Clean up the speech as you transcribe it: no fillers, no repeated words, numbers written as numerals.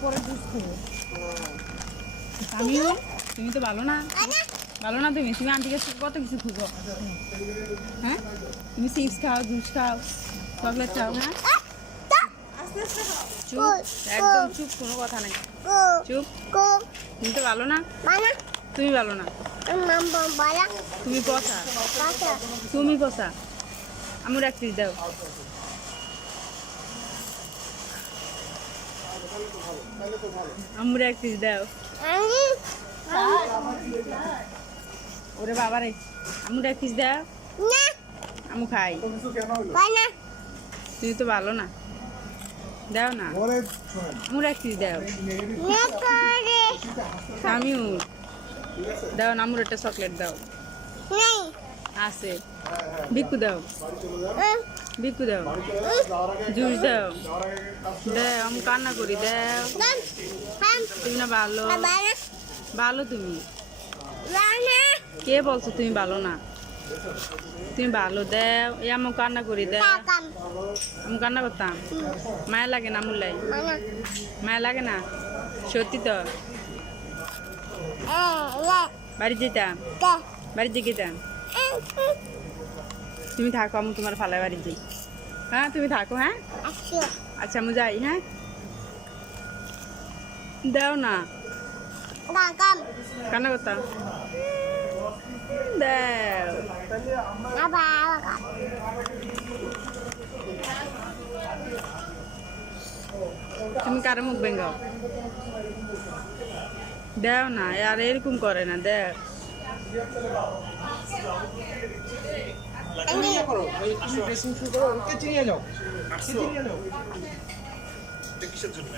পরে জুস খাবো। আমিও তুমি তো ভালো না, ভালো না তুমি তুমি আন্টিকে কত কিছু খুঁজো। হ্যাঁ তুমি চিপস খাও, জুস খাও, চকলেট খাও। হ্যাঁ চুপ, একদম চুপ, কোনো কথা নাই, চুপ। তুমি তো ভালো না, তুমি ভালো না, তুমি পচা, তুমি পচা। আমার এক পিস দাও। আমার এক পিস দাও। ওরে বাবা রে, আমার এক পিস দাও, আমি খাই। তুমি তো ভালো না, দাও না, আমার এক পিস দাও। আমিও দাও না, আমার একটা চকলেট দাও। আছে, বিকু দাও, বিকু দাও, জুস দাও, দাও, আমি কান্না করি, দাও। তুমি না ভালো, ভালো তুমি, কে বলছো তুমি ভালো না? তুমি ভালো, দাও। এই আমি কান্না করি, দাও। আমি কান্না করতাম, মায়া লাগে না? মুল্লাই মায়া লাগে না? সত্যি তো? বাড়ি যেতাম, বাড়িতে যেতাম। তুমি থাকো, আমি তোমার ফালায় বাড়ি যাই। হ্যাঁ তুমি থাকো। হ্যাঁ আচ্ছা আমি যাই। হ্যাঁ দাও না, কান্না করতাম, দাও। তুমি কারো মুখ ভেঙ্গাও, দাও না। আর এরকম করে না, দাও। কিসের জন্য